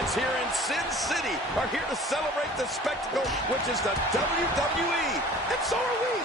fans here in Sin City are here to celebrate the spectacle, which is the WWE, and so are we.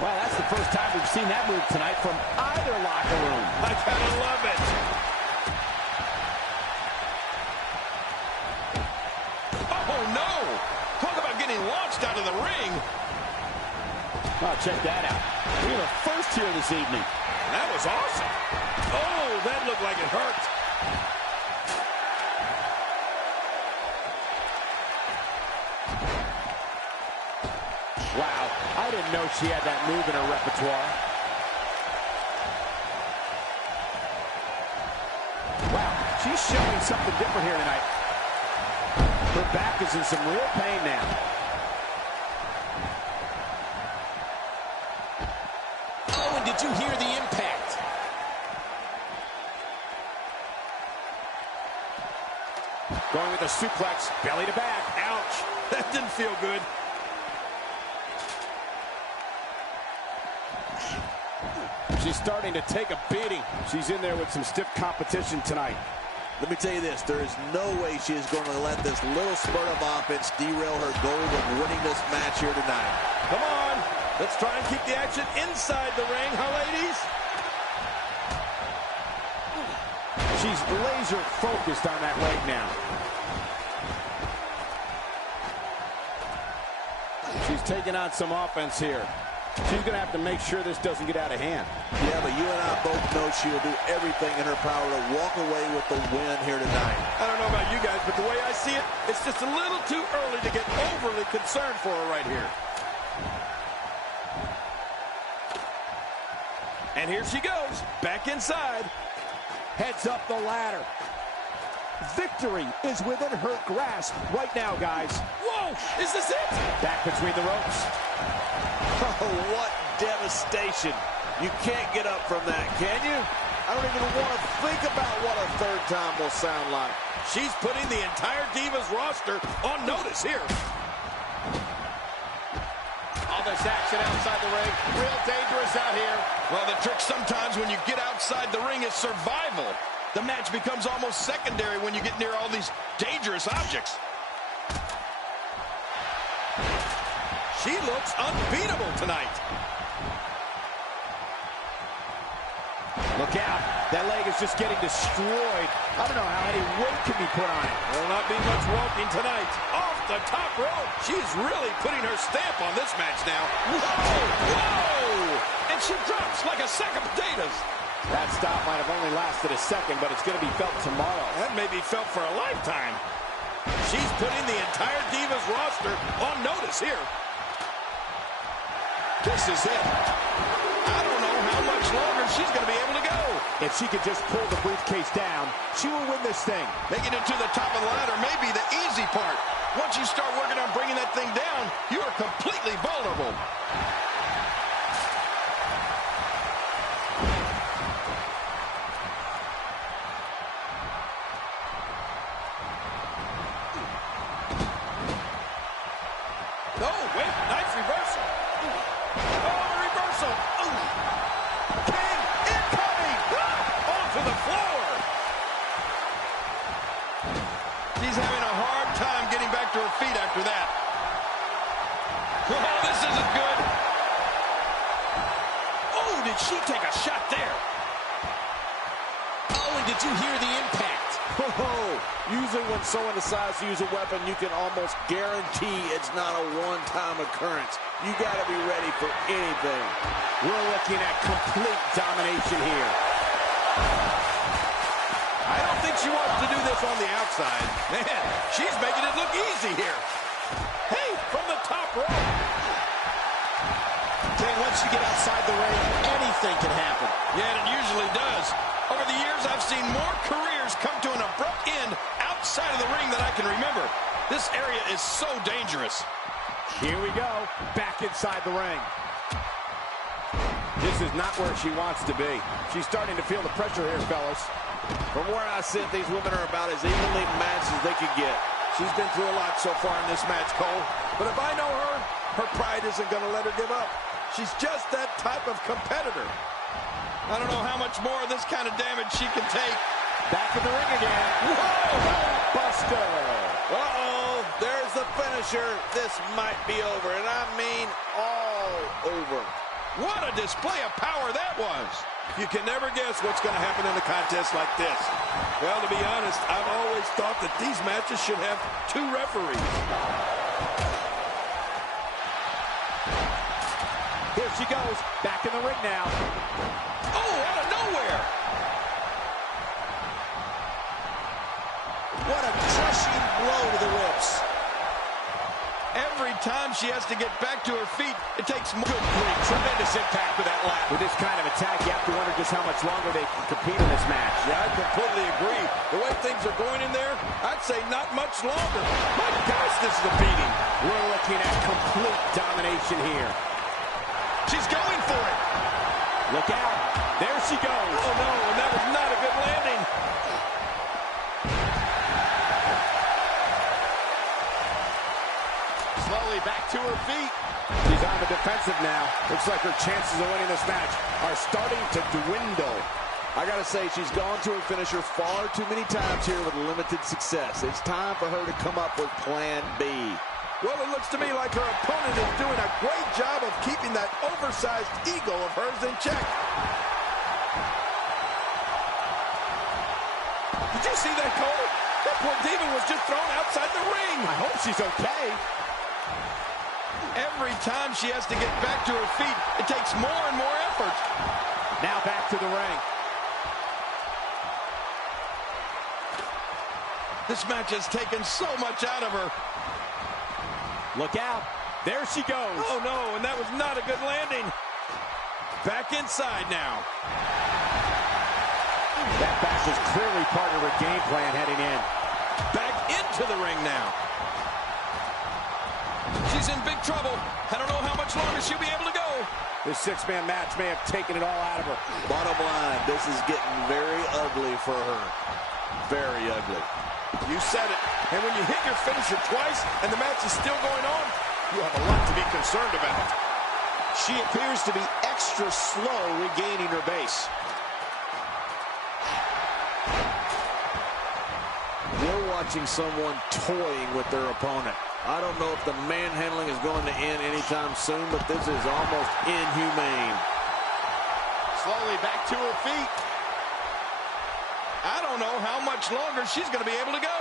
Well, that's the first time we've seen that move tonight from either locker room. I gotta love it. Oh, no. Talk about getting launched out of the ring. Oh, check that out. We're the first here this evening. That was awesome. Oh, that looked like it hurt. Wow, I didn't know she had that move in her repertoire. Wow, she's showing something different here tonight. Her back is in some real pain now. Oh, and did you hear the impact? Going with a suplex, belly to back. Ouch, that didn't feel good. She's starting to take a beating. She's in there with some stiff competition tonight. Let me tell you this, there is no way she is going to let this little spurt of offense derail her goal of winning this match here tonight. Come on, let's try and keep the action inside the ring, huh, ladies? She's laser focused on that leg now. She's taking on some offense here. She's going to have to make sure this doesn't get out of hand. Yeah, but you and I both know she will do everything in her power to walk away with the win here tonight. I don't know about you guys, but the way I see it, it's just a little too early to get overly concerned for her right here. And here she goes, back inside. Heads up the ladder. Victory is within her grasp right now, guys. Whoa, is this it? Back between the ropes. Oh, what devastation. You can't get up from that, can you? I don't even want to think about what a third time will sound like. She's putting the entire Divas roster on notice here. All this action outside the ring. Real dangerous out here. Well, the trick sometimes when you get outside the ring is survival. The match becomes almost secondary when you get near all these dangerous objects. She looks unbeatable tonight. Look out. That leg is just getting destroyed. I don't know how any weight can be put on it. Will not be much walking tonight. Off the top rope. She's really putting her stamp on this match now. Whoa! Whoa! And she drops like a sack of potatoes. That stop might have only lasted a second, but it's going to be felt tomorrow. That may be felt for a lifetime. She's putting the entire Divas roster on notice here. This is it. I don't know how much longer she's going to be able to go. If she could just pull the briefcase down, she will win this thing. Making it to the top of the ladder may be the easy part. Once you start working on bringing that thing down, you are completely vulnerable. Oh, wait, nice reversal. Oh, reversal. Ooh. King incoming. Onto the floor. She's having a hard time getting back to her feet after that. Oh, this isn't good. Oh, did she take a shot there? Oh, and did you hear the impact? Oh, usually when someone decides to use a weapon, you can almost guarantee it's not a one-time occurrence. You got to be ready for anything. We're looking at complete domination here. I don't think she wants to do this on the outside. Man, she's making it look easy here. Hey, from the top rope. Once you get outside the ring, anything can happen. Yeah, and it usually does. Over the years, I've seen more careers come to an abrupt end outside of the ring than I can remember. This area is so dangerous. Here we go, back inside the ring. This is not where she wants to be. She's starting to feel the pressure here, fellas. From where I sit, these women are about as evenly matched as they could get. She's been through a lot so far in this match, Cole. But if I know her, her pride isn't going to let her give up. She's just that type of competitor. I don't know how much more of this kind of damage she can take. Back in the ring again. Whoa! Buster. Uh-oh, there's the finisher. This might be over, and I mean all over. What a display of power that was. You can never guess what's going to happen in a contest like this. Well, to be honest, I've always thought that these matches should have 2 referees. Here she goes, back in the ring now. Oh, out of nowhere. What a crushing blow to the ribs. Every time she has to get back to her feet, it takes more. Good grief, tremendous impact with that lap. With this kind of attack, you have to wonder just how much longer they can compete in this match. Yeah, I completely agree. The way things are going in there, I'd say not much longer. My gosh, this is a beating. We're looking at complete domination here. She's going for it. Look out. There she goes. Oh, no, and that was not a good landing. Slowly back to her feet. She's on the defensive now. Looks like her chances of winning this match are starting to dwindle. I gotta say, she's gone to her finisher far too many times here with limited success. It's time for her to come up with plan B. Well, it looks to me like her opponent is doing a great job of keeping that oversized ego of hers in check. Did you see that, Cole? That poor Diva was just thrown outside the ring. I hope she's okay. Every time she has to get back to her feet, it takes more and more effort. Now back to the ring. This match has taken so much out of her. Look out. There she goes. Oh, no, and that was not a good landing. Back inside now. That back was clearly part of her game plan heading in. Back into the ring now. She's in big trouble. I don't know how much longer she'll be able to go. This 6-man match may have taken it all out of her. Bottom line, this is getting very ugly for her. Very ugly. You said it. And when you hit your finisher twice and the match is still going on, you have a lot to be concerned about. She appears to be extra slow regaining her base. We're watching someone toying with their opponent. I don't know if the manhandling is going to end anytime soon, but this is almost inhumane. Slowly back to her feet. I don't know how much longer she's going to be able to go.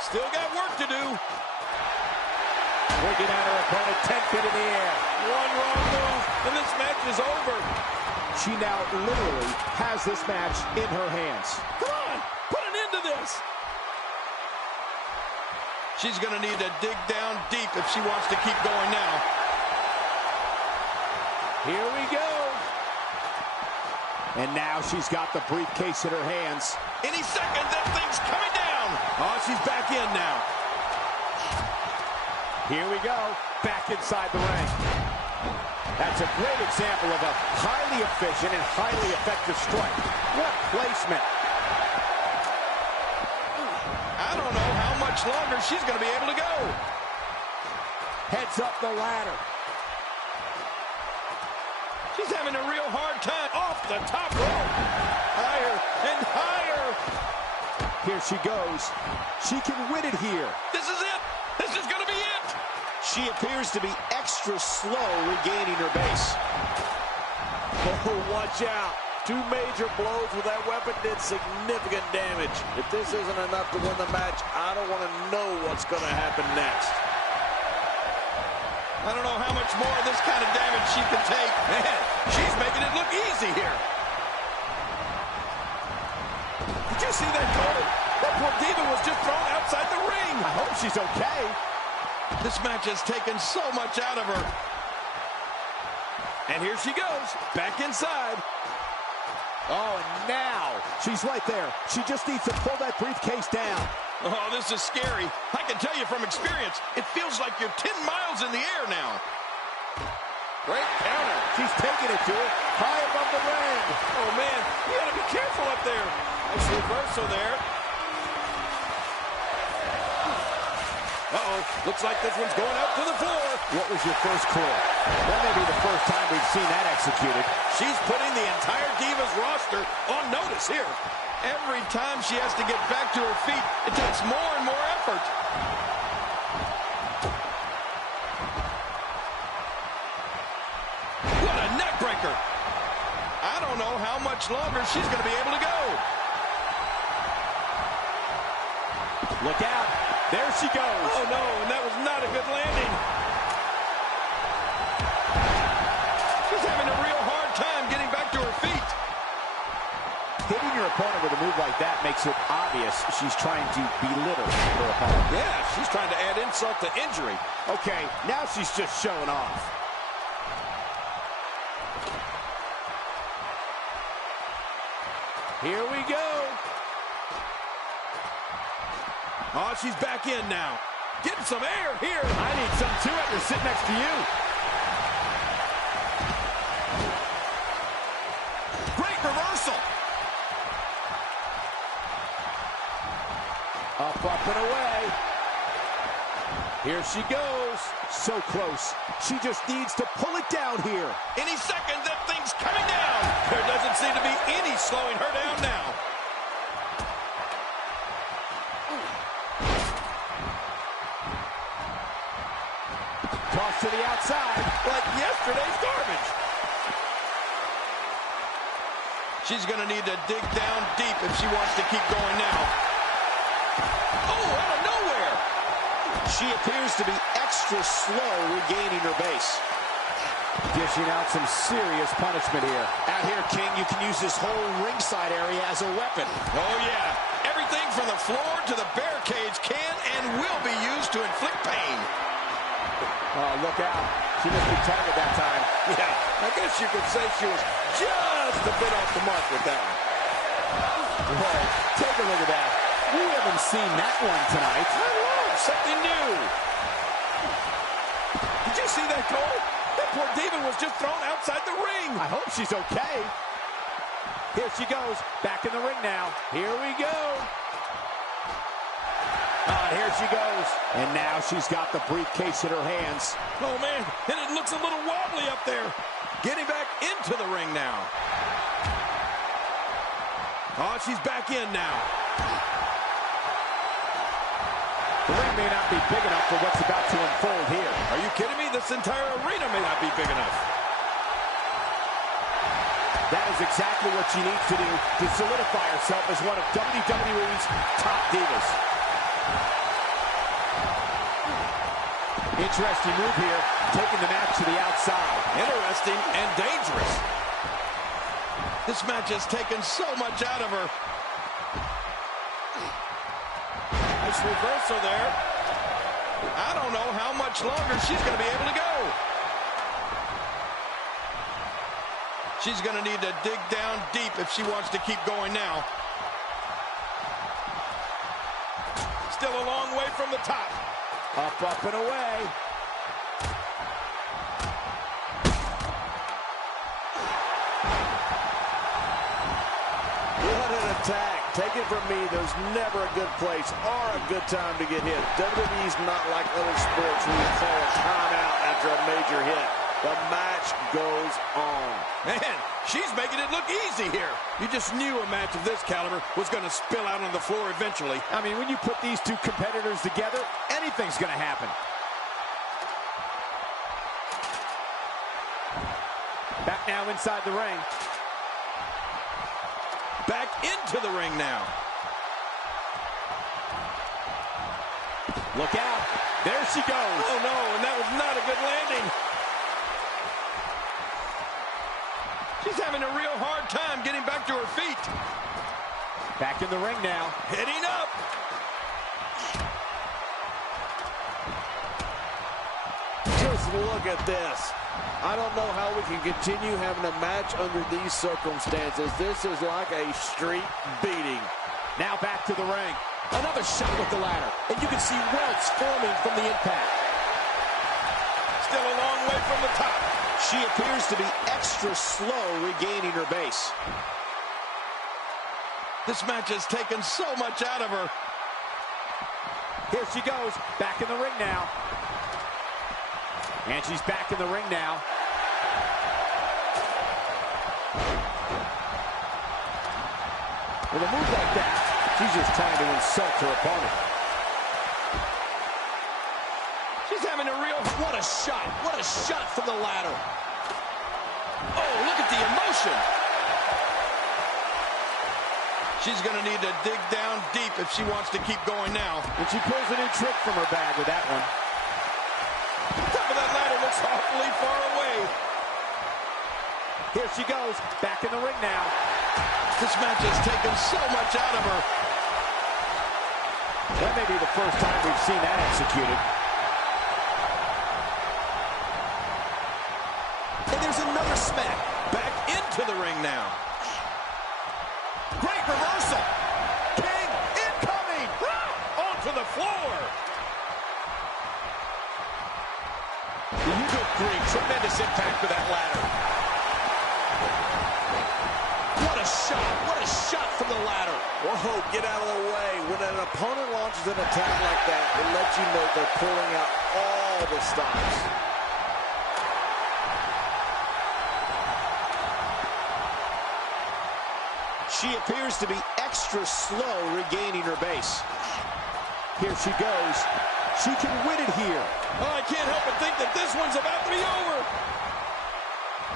Still got work to do. Working out her opponent 10 feet in the air. One wrong move, and this match is over. She now literally has this match in her hands. Come on, put an end to this. She's going to need to dig down deep if she wants to keep going now. Here we go. And now she's got the briefcase in her hands. Any second, that thing's coming down. Oh, she's back in now. Here we go. Back inside the ring. That's a great example of a highly efficient and highly effective strike. What placement. I don't know how much longer she's going to be able to go. Heads up the ladder. She's having a real hard time off the top rope. Higher and higher. Here she goes. She can win it here. This is it. This is going to be it. She appears to be extra slow regaining her base. Oh, watch out. 2 major blows with that weapon did significant damage. If this isn't enough to win the match, I don't want to know what's going to happen next. I don't know how much more of this kind of damage she can take. Man, she's making it look easy here. Did you see that, Cole? That poor Diva was just thrown outside the ring. I hope she's okay. This match has taken so much out of her. And here she goes, back inside. Oh, and now she's right there. She just needs to pull that briefcase down. Oh, this is scary. I can tell you from experience, it feels like you're 10 miles in the air now. Great counter. She's taking it to her, high above the ring. Oh, man, you got to be careful up there. Nice reversal there. Uh-oh, looks like this one's going up to the floor. What was your first clue? That may be the first first time we've seen that executed. She's putting the entire Divas roster on notice here. Every time she has to get back to her feet, it takes more and more effort. What a neck breaker. I don't know how much longer she's going to be able to go. Look out. There she goes. Oh, no, and that was not a good landing. She's having a real hard time getting back to her feet. Hitting your opponent with a move like that makes it obvious she's trying to belittle her opponent. Yeah, she's trying to add insult to injury. Okay, now she's just showing off. Here we go. Oh, she's back in now. Getting some air here. I need some too after sitting next to you. Great reversal. Up and away. Here she goes. So close. She just needs to pull it down here. Any second, that thing's coming down. There doesn't seem to be any slowing her down now. Toss to the outside. Like yesterday's garbage. She's going to need to dig down deep if she wants to keep going now. Oh, out of nowhere. She appears to be extra slow regaining her base. Dishing out some serious punishment here. Out here, King, you can use this whole ringside area as a weapon. Oh, yeah. Everything from the floor to the barricades can and will be used to inflict pain. Oh, look out. She missed the target that time. Yeah, I guess you could say she was just a bit off the mark with that one. Whoa, take a look at that. We haven't seen that one tonight. I love something new. Did you see that, Cole? That poor diva was just thrown outside the ring. I hope she's okay. Here she goes. Back in the ring now. Here we go. Here she goes. And now she's got the briefcase in her hands. Oh, man, and it looks a little wobbly up there. Getting back into the ring now. Oh, she's back in now. The ring may not be big enough for what's about to unfold here. Are you kidding me? This entire arena may not be big enough. That is exactly what she needs to do to solidify herself as one of WWE's top divas. Interesting move here, taking the match to the outside. Interesting and dangerous. This match has taken so much out of her. Nice reversal there. I don't know how much longer she's going to be able to go. She's going to need to dig down deep if she wants to keep going now. Still a long way from the top. Up and away. What an attack. Take it from me, there's never a good place or a good time to get hit. WWE's not like other sports where you call a timeout after a major hit. The match goes on. Man, she's making it look easy here. You just knew a match of this caliber was going to spill out on the floor eventually. I mean, when you put these two competitors together, anything's going to happen. Back now inside the ring. Back into the ring now. Look out. There she goes. Oh, no, and that was not a good landing. She's having a real hard time getting back to her feet. Back in the ring now. Heading up. Just look at this. I don't know how we can continue having a match under these circumstances. This is like a street beating. Now back to the ring. Another shot with the ladder. And you can see welts forming from the impact. Still a long way from the top. She appears to be extra slow regaining her base. This match has taken so much out of her. Here she goes. Back in the ring now. And she's back in the ring now. With a move like that, she's just trying to insult her opponent. She's having a real... What a shot. What a shot from the ladder. Oh, look at the emotion. She's going to need to dig down deep if she wants to keep going now. And she pulls a new trick from her bag with that one. Top of that ladder looks awfully far away. Here she goes, back in the ring now. This match has taken so much out of her. That may be the first time we've seen that executed. And there's another smack. Back into the ring now. Great reversal. King incoming. Onto the floor. Good grief. Tremendous impact with that ladder. What a shot. What a shot from the ladder. Whoa, get out of the way. When an opponent launches an attack like that, it lets you know they're pulling out all the stops. She appears to be extra slow regaining her base. Here she goes. She can win it here. Oh, I can't help but think that this one's about to be over.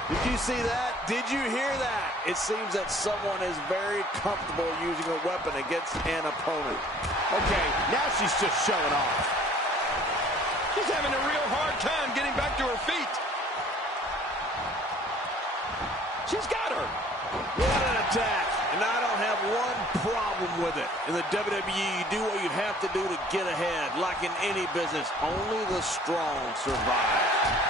Did you see that? Did you hear that? It seems that someone is very comfortable using a weapon against an opponent. Okay, now she's just showing off. She's having a real hard time getting back to her feet. She's got her. What an attack. And I don't have one problem with it. In the WWE, you do what you have to do to get ahead. Like in any business, only the strong survive.